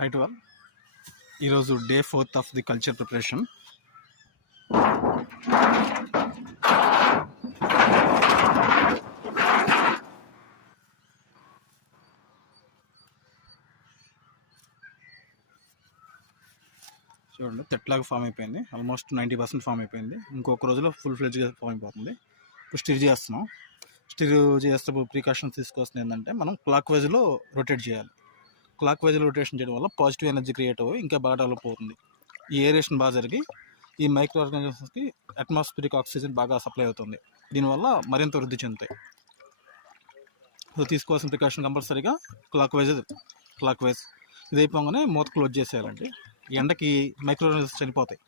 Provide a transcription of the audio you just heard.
High to all. ఈరోజు day 4th of the culture preparation. చూడండి, తెట్లాగా ఫామ్ అయిపోయింది. ఆల్మోస్ట్ 90% ఫామ్ అయిపోయింది. ఇంకొక రోజులో ఫుల్ ఫ్లెడ్జ్గా ఫామ్ అయిపోతుంది. ఇప్పుడు స్టిర్ చేస్తున్నాం. స్టిర్ చేస్తే ప్రికాషన్స్ తీసుకోవాల్సింది ఏంటంటే, మనం క్లాక్ వైజ్లో రొటేట్ చేయాలి. క్లాక్ వైజ్లో రొటేషన్ చేయడం వల్ల పాజిటివ్ ఎనర్జీ క్రియేట్ అవ్వి ఇంకా బాగా డెవలప్ అవుతుంది. ఈ ఏరియేషన్ బాగా జరిగి ఈ మైక్రో ఆర్గానిజమ్స్కి అట్మాస్ఫిరిక్ ఆక్సిజన్ బాగా సప్లై అవుతుంది. దీనివల్ల మరింత వృద్ధి చెందుతాయి. సో తీసుకోవాల్సిన ప్రికాషన్ కంపల్సరీగా క్లాక్ వైజ్ ఇది అయిపోగానే మూత క్లోజ్ చేసేయాలండి. ఎండకి మైక్రో ఆర్గానిజమ్స్ చనిపోతాయి.